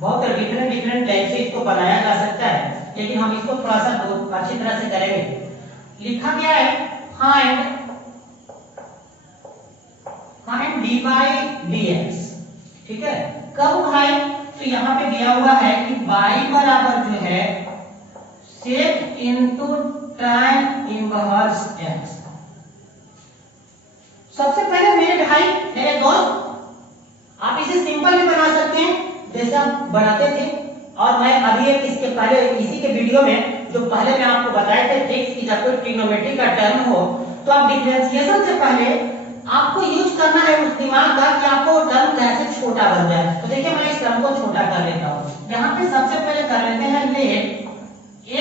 बहुत डिफरेंट टाइप से इसको बनाया जा सकता है, लेकिन हम इसको थोड़ा सा अच्छी तरह से करेंगे। लिखा गया है फाइंड dy by dx, ठीक है। कब भाई? तो यहाँ पे दिया हुआ है कि y बराबर जो है sec into tan inverse x। सबसे पहले मेरे भाई मेरे दोस्त, आप इसे सिंपल भी बना सकते हैं जैसे आप बनाते थे, और मैं अभी एक इसके पहले इसी के वीडियो में जो पहले मैं आपको बताए थे ट्रिक्स की, जब कोई ट्रिग्नोमेट्री का टर्म हो तो आप डिफरेंशिएशन से पहले आपको यूज करना है उस दिमाग का कि आपको टर्म कैसे छोटा बन जाए। तो देखिए मैं इस टर्म को छोटा कर लेता हूँ। यहाँ पे सबसे पहले कर लेते हैं लेट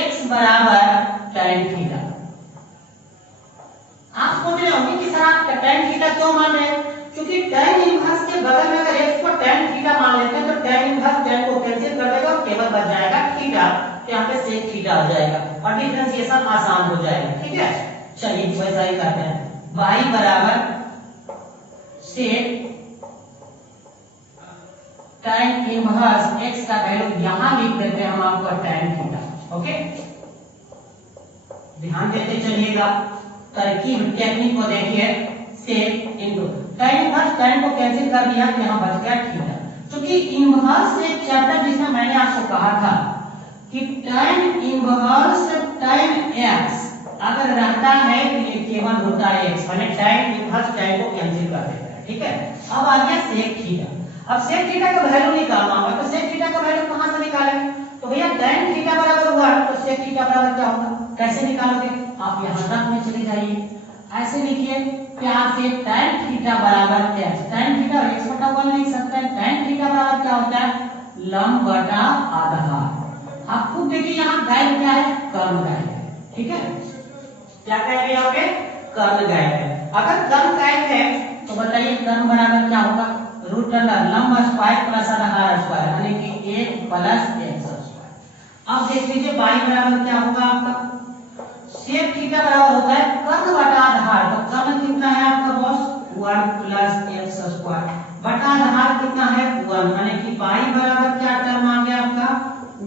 x बराबर tan थीटा। आप सोच रहे होंगे कि सर आप tan थीटा क्यों मान रहे हैं? क्योंकि tan इनवर्स के बगल में अगर x को tan थीटा मान लेते हैं तो tan इनवर्स tan को कैंसिल कर देगा और केवल बच जाएगा थीटा, तो यहाँ पे sec थीटा आ जाएगा और डिफरेंशिएशन आसान हो जाएगा, ठीक है। चलिए वैसा ही करते हैं, y बराबर sec tan इनवर्स x का वैल्यू यहाँ लिख देते हैं हम आपको tan थीटा, ओके। ध्यान देते चलिएगा, तरकीब टेक्निक को देखिए, sec into tan inverse tan को कैंसिल कर दिया, यहाँ बच गया थीटा। क्योंकि इनवर्स एक चैप्टर जिसमें मैंने आपको कहा था कि tan इनवर्स tan x अगर रहता है तो ये केवल होता है x, मैंने tan इनवर्स tan को कैंसिल कर देता है। ठीक है, अब आ गया sec थीटा। अब sec थीटा का वैल्यू निकालना होगा, तो sec थीटा का वैल्यू कहां से निकालेंगे? तो भैया tan थीटा बराबर हुआ तो sec थीटा बराबर क्या होगा? कैसे निकालोगे? आप यहां तक में चले जाइए, ऐसे लिखिए प्यार से tan थीटा बराबर x, tan थीटा x बटा 1 लिख सकते हैं। tan थीटा बराबर क्या होता है? लंब बटा आधार। आप खुद देखिए यहाँ गायब क्या है? कर्ण गायब है। ठीक है, क्या कहेंगे यहाँ पे? कर्ण गायब है। अगर कर्ण गायब है तो बताइए कर्ण बराबर क्या होगा? रूट अंडर लंब स्क्वायर प्लस आधार स्क्वायर, यानी कि 1 प्लस x स्क्वायर। अब देख लीजिए y बराबर क्या होगा आपका? sec थीटा बराबर होता है कर्ण बटा आधार। तो कर्ण कितना है आपका बॉस? 1 प्लस x स्क्वायर बटा आधार कितना है? 1, यानी कि y बराबर क्या टर्म आ गया आपका?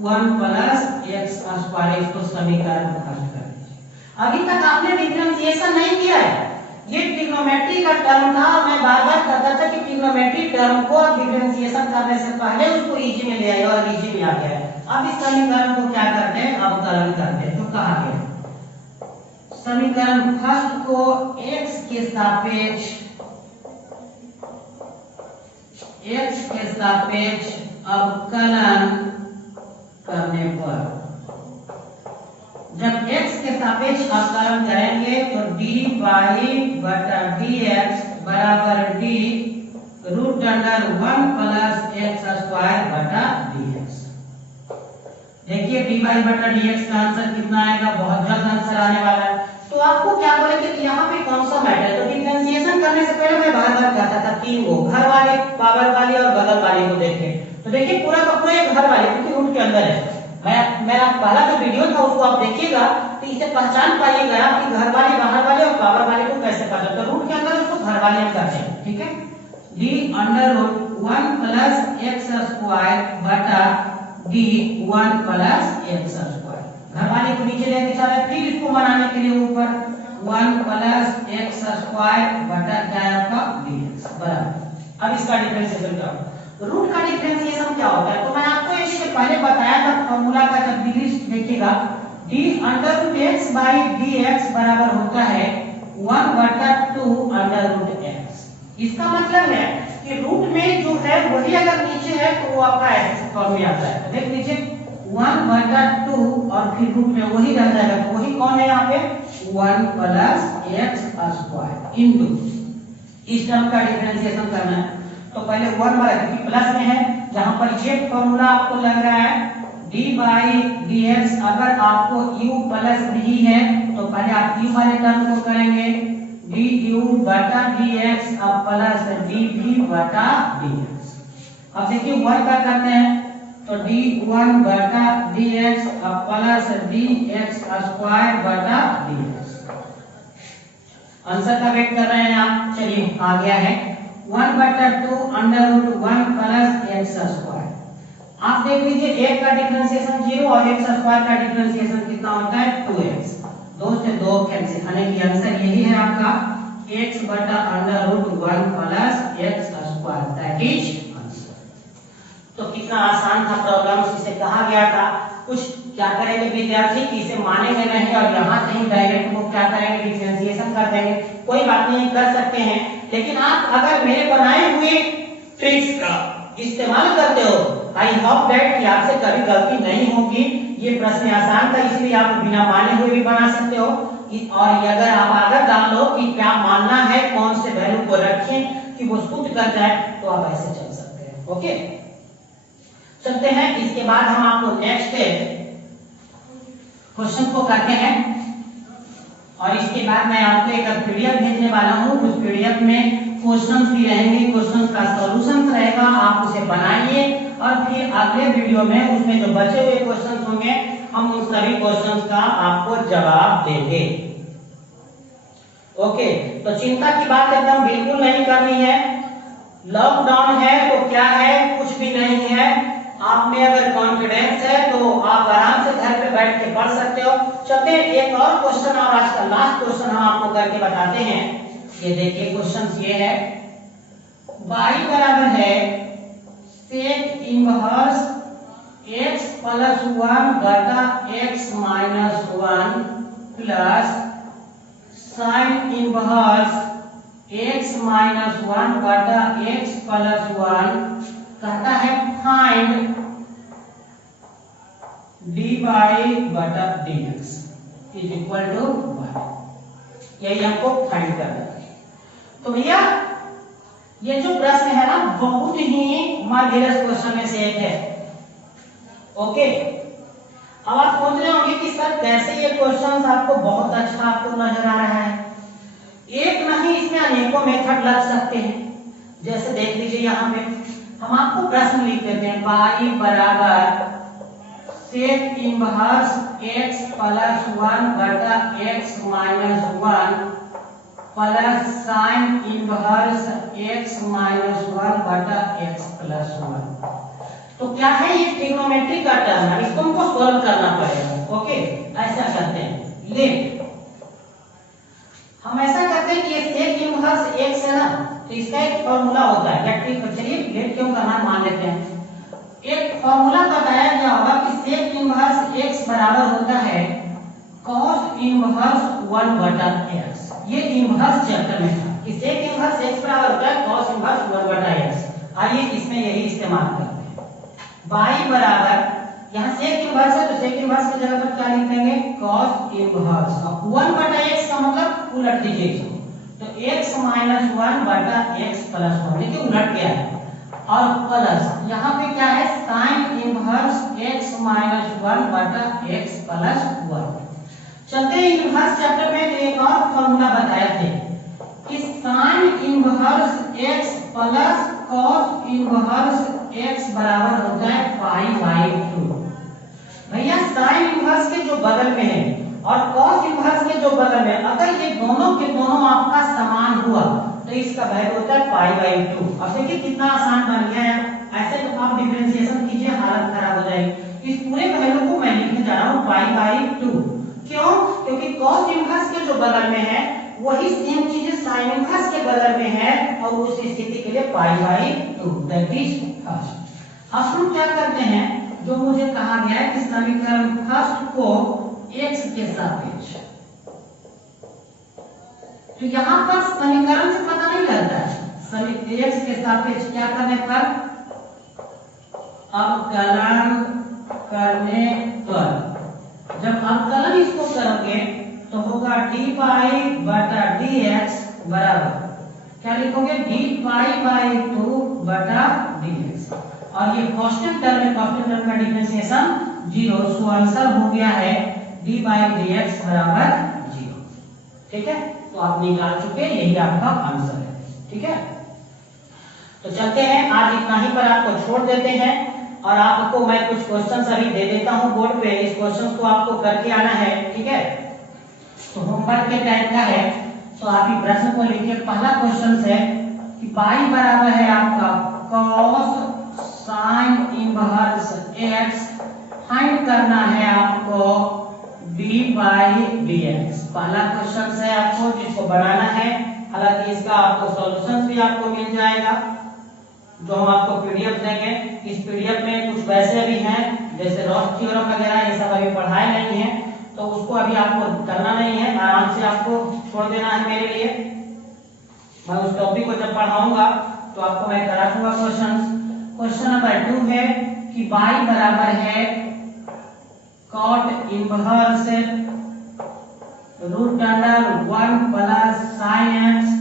1 प्लस x स्क्वायर। इसको समीकरण फर्स्ट कर दीजिए। अभी तक आपने डिफरेंशिएशन नहीं किया है, ये ट्रिग्नोमेट्री का टर्म था। मैं बार-बार कहता था कि ट्रिग्नोमेट्री टर्म को डिफरेंशिएशन करने से पहले उसको इजी में ले आइए, और इजी में आ गया है। अब इस समीकरण को क्या करते हैं? अवकलन करते हैं। तो कहा गया समीकरण फर्स्ट को x के सापेक्ष अवकलन करने पर, जब x के सापेक्ष अवकलन करेंगे तो dy बटा dx बराबर d root under 1 plus x square बटा dx। देखिए dy बटा dx का आंसर कितना आएगा? बहुत जल्द आंसर आने वाला है। तो आपको क्या बोलेंगे कि यहाँ पे कौन सा मैटर है? तो डिफरेंशिएशन करने से पहले मैं बार-बार कहता था 3 को, घर वाले, पावर वाले और बगल वाले को देखें। तो देखिए पूरा का पूरा एक घर वाले, क्योंकि रूट के अंदर है। मेरा पहला जो वीडियो था उसको आप देखिएगा तो इसे पहचान पाइएगा कि घर वाले, बाहर वाले और पावर वाले को कैसे पता। तो रूट के अंदर उसको घर वाले करते हैं। ठीक है, d under root 1 plus x square बटा d 1 प्लस x स्क्वायर। घर वाले को नीचे लेके चला, फिर इसको बनाने के लिए ऊपर 1 प्लस x स्क्वायर बटा क्या है आपका? dx बराबर। अब इसका डिफरेंशिएशन करो। रूट का डिफरेंशिएशन क्या होता है? तो मैं आपको इससे पहले बताया था फॉर्मूला का, जब डिग्री देखिएगा d under root x by dx बराबर होता है 1 बटा 2 अंडर रूट x। इसका मतलब है कि रूट में जो है वही अगर नीचे है तो वो आपका ऐसे फॉर्म में आता है। तो देख लीजिए 1 बटा 2 और फिर रूट में वही रह जाएगा। तो वही कौन है यहाँ पे? 1 प्लस x स्क्वायर इनटू, इस टर्म का डिफरेंशिएशन करना है तो पहले 1 वाला, क्योंकि प्लस में है, जहां पर ये फॉर्मूला आपको लग रहा है d बाई dx, अगर आपको u प्लस d है तो पहले आप u वाले टर्म को करेंगे du बटा dx अब प्लस dv बटा dx। अब देखिए 1 का करते हैं तो d1 बटा dx अब प्लस dx स्क्वायर बटा dx। आंसर का वेट कर रहे हैं आप? चलिए आ गया है 1 बटा 2 under root 1 plus x square. आप देख लीजिए एक का डिफरेंशिएशन 0 और x स्क्वायर का डिफरेंशिएशन कितना होता है? 2x। 2 से 2 कैंसिल, यानी कि आंसर यही है आपका x बटा under root 1 plus x square, that is answer. तो कितना आसान था प्रॉब्लम, इसे कहा गया था। कुछ क्या करेंगे विद्यार्थी कि इसे मानेंगे नहीं और यहाँ से ही डायरेक्ट को क्या करेंगे? डिफरेंशिएशन कर देंगे। कोई बात नहीं, कर सकते हैं, लेकिन आप अगर मेरे बनाए हुए ट्रिक्स का इस्तेमाल करते हो, आई होप दैट कि आपसे कभी गलती नहीं होगी। ये प्रश्न आसान था, इसलिए आप बिना माने हुए भी बना सकते हो। और अगर आप आगे जान लो कि क्या मानना है, कौन से वैल्यू को रखें कि वो शुद्ध कर जाए, तो आप ऐसे चल सकते हैं। ओके, चलते हैं। इसके बाद हम आपको नेक्स्ट क्वेश्चन को करते हैं और इसके बाद मैं आपको एक पीडीएफ भेजने वाला हूं। उस पीडीएफ में क्वेश्चंस भी रहेंगे, क्वेश्चंस का सॉल्यूशन रहेगा, आप उसे बनाइए और फिर अगले वीडियो में उसमें जो बचे हुए क्वेश्चंस होंगे हम उन सभी क्वेश्चंस का आपको जवाब देंगे। ओके, तो चिंता की बात एकदम बिल्कुल नहीं करनी है। लॉकडाउन है तो क्या है? कुछ भी नहीं है। आप में अगर कॉन्फिडेंस है तो आप आराम से घर पे बैठ के पढ़ सकते हो। चलते हैं एक और क्वेश्चन, और आज का लास्ट क्वेश्चन हम आपको करके बताते हैं। ये देखिए क्वेश्चन ये है, y बराबर है सेक इनवर्स x प्लस 1 बटा x minus 1 plus sine inverse x minus 1 बटा x प्लस 1 कहता है फाइंड dy बटा dx इज इक्वल टू 1। यही हमको फाइंड करना है। तो भैया ये जो प्रश्न है ना बहुत ही मार्वेलस क्वेश्चन में से एक है। ओके, अब आप सोच रहे होंगे कि सर कैसे ये क्वेश्चन आपको बहुत अच्छा आपको नजर आ रहा है। एक नहीं, इसमें अनेकों मेथड लग सकते हैं। जैसे देख लीजिए यहाँ पे हम आपको प्रश्न लिख देते हैं y बराबर सेक इनवर्स x प्लस 1 बटा x minus 1 plus sine inverse x minus 1 बटा x प्लस 1। तो क्या है ये ट्रिग्नोमेट्री का टर्म है, इसको हमको सॉल्व करना पड़ेगा। ओके, ऐसा करते हैं। लेट हम ऐसा करते हैं कि ये सेक इनवर्स x है ना, तो इसका एक फॉर्मूला होता है। या ठीक है, चलिए लेट क्यों करना मान लेते हैं। एक फॉर्मूला बताया गया होगा कि सेक इनवर्स x बराबर होता है cos इनवर्स 1 बटा x। ये इनवर्स चैप्टर में था कि सेक इनवर्स x बराबर होता है cos इनवर्स 1 बटा x। आइए इसमें यही इस्तेमाल करते हैं। y बराबर यहाँ सेक इनवर्स है तो सेक इनवर्स की जगह पर क्या लिख देंगे cos इनवर्स। अब 1 बटा x का मतलब उलट दीजिए इसको, तो x माइनस 1 बटा x प्लस 1। देखिए उलट गया है। और प्लस यहाँ पे क्या है साइन इनवर्स x माइनस 1 बटा x प्लस 1। चलते हैं इनवर्स चैप्टर में, तो एक और फॉर्मूला बताए थे कि sine inverse x plus cos inverse x बराबर होता है π/2। भैया साइन इनवर्स के जो बगल में है और cos इनवर्स के जो बगल में, अगर ये दोनों के दोनों आपका समान हुआ तो इसका वैल्यू होता है π/2। अब देखिए कितना आसान बन गया है। ऐसे तो आप डिफरेंशिएशन कीजिए, हालत खराब हो जाएगी। इस पूरे वैल्यू को मैं लिखने जा रहा हूँ π/2। क्यों? क्योंकि cos इनवर्स के जो बगल में है वही सेम चीज साइन इनवर्स के बगल में है और उस स्थिति के लिए π/2 दैट इज फर्स्ट। अब हम क्या करते हैं, जो मुझे कहा गया है कि समीकरण फर्स्ट को x के सापेक्ष, तो यहाँ पर समीकरण से पता नहीं लगता है। x के सापेक्ष क्या करने पर, अवकलन करने पर, जब अवकलन इसको करोगे तो होगा dy बटा dx बराबर क्या लिखोगे dy/2 बटा dx। और ये कांस्टेंट टर्म है, कांस्टेंट टर्म का डिफरेंशिएशन 0, सो आंसर हो गया है dy/dx बराबर 0। ठीक है, तो आप निकाल चुके, यही आपका आंसर है। ठीक है, तो चलते हैं, आज इतना ही पर आपको छोड़ देते हैं और आपको मैं कुछ क्वेश्चंस अभी दे देता हूं बोर्ड पे। इस क्वेश्चंस को आपको करके आना है। ठीक है, तो होमवर्क के टाइम का है, तो आप ये प्रश्न को लिखिए। पहला क्वेश्चन है कि y बराबर है आपका cos sin inverse x, find करना है आपको dy/dx। पहला क्वेश्चन है आपको जिसको बनाना है। हालांकि इसका आपको सॉल्यूशंस भी आपको मिल जाएगा जो हम आपको पीडीएफ देंगे। इस पीडीएफ में कुछ वैसे भी हैं जैसे रॉस थ्योरम वगैरह, ये सब अभी पढ़ाए नहीं है, तो उसको अभी आपको करना नहीं है, आराम से आपको छोड़ देना है मेरे लिए। मैं उस टॉपिक को जब पढ़ाऊंगा तो आपको मैं करा दूंगा क्वेश्चन। क्वेश्चन नंबर 2 है कि y बराबर है cot inverse √1 plus sin x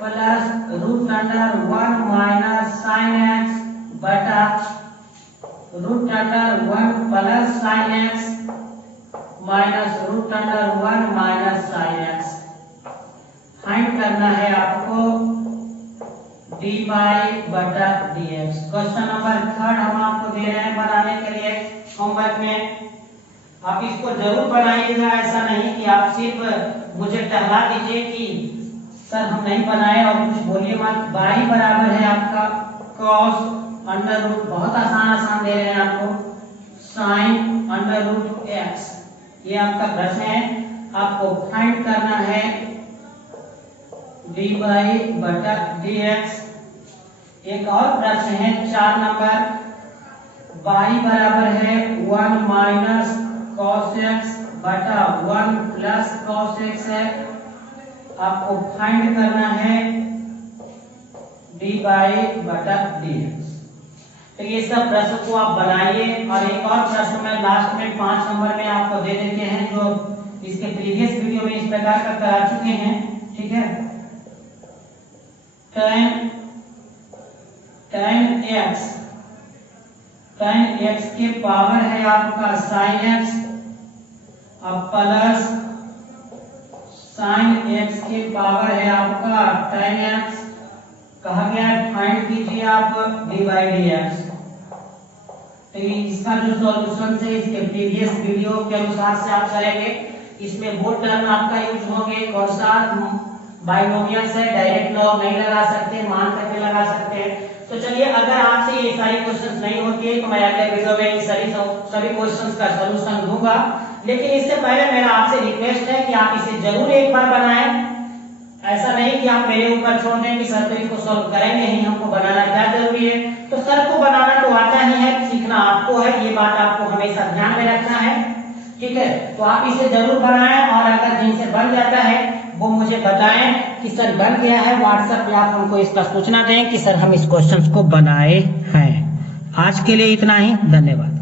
plus √1 minus sin x बटा √1 plus sin x minus √1 minus sin x। Find करना है आपको dy बटा dx। क्वेश्चन नंबर 3 हम आपको दे रहे हैं बनाने के लिए होमवर्क में। आप इसको जरूर बनाइएगा, ऐसा नहीं कि आप सिर्फ मुझे टहला दीजिए कि सर हम नहीं बनाए और कुछ बोलिए मत। y बराबर है आपका cos √, बहुत आसान दे रहे हैं आपको, sin √x। ये आपका प्रश्न है, आपको फाइंड करना है dy बटा dx। एक और प्रश्न है 4 नंबर, y बराबर है 1 माइनस cos x बटा 1 प्लस cos x है। आपको फाइंड करना है dy बटा dx। तो ये सब प्रश्न को आप बनाइए। और एक और प्रश्न मैं लास्ट में 5 नंबर में आपको दे देते हैं, जो इसके प्रीवियस वीडियो में इस प्रकार का करा चुके हैं। ठीक है, tan x के पावर है आपका sin x, अब प्लस sin x के पावर है आपका tan x। कहा गया है फाइंड कीजिए आप dy dx। तो इसका जो सॉल्यूशन है इसके प्रीवियस वीडियो के अनुसार से आप करेंगे। इसमें वो टर्म आपका यूज होंगे कौन सा, बाइनोमियल से डायरेक्ट लॉग नहीं लगा सकते, मान करके लगा सकते हैं। तो चलिए, अगर आपसे ये सारी क्वेश्चंस नहीं होती है तो मैं अगले वीडियो में इन सभी क्वेश्चंस का सलूशन दूंगा। लेकिन इससे पहले मेरा आपसे रिक्वेस्ट है कि आप इसे जरूर एक बार बनाएं। ऐसा नहीं कि आप मेरे ऊपर छोड़ दें कि सर तो इसको सॉल्व करेंगे ही, हमको बनाना क्या जरूरी है। तो सर को बनाना तो आता ही है, सीखना आपको है, ये बात आपको हमेशा ध्यान में रखना है। ठीक है, तो आप इसे जरूर बनाएं। और अगर जिनसे बन जाता है वो मुझे बताएं कि सर बन गया है। व्हाट्सएप पे आप हमको इसका सूचना दें कि सर हम इस क्वेश्चन को बनाए हैं। आज के लिए इतना ही, धन्यवाद।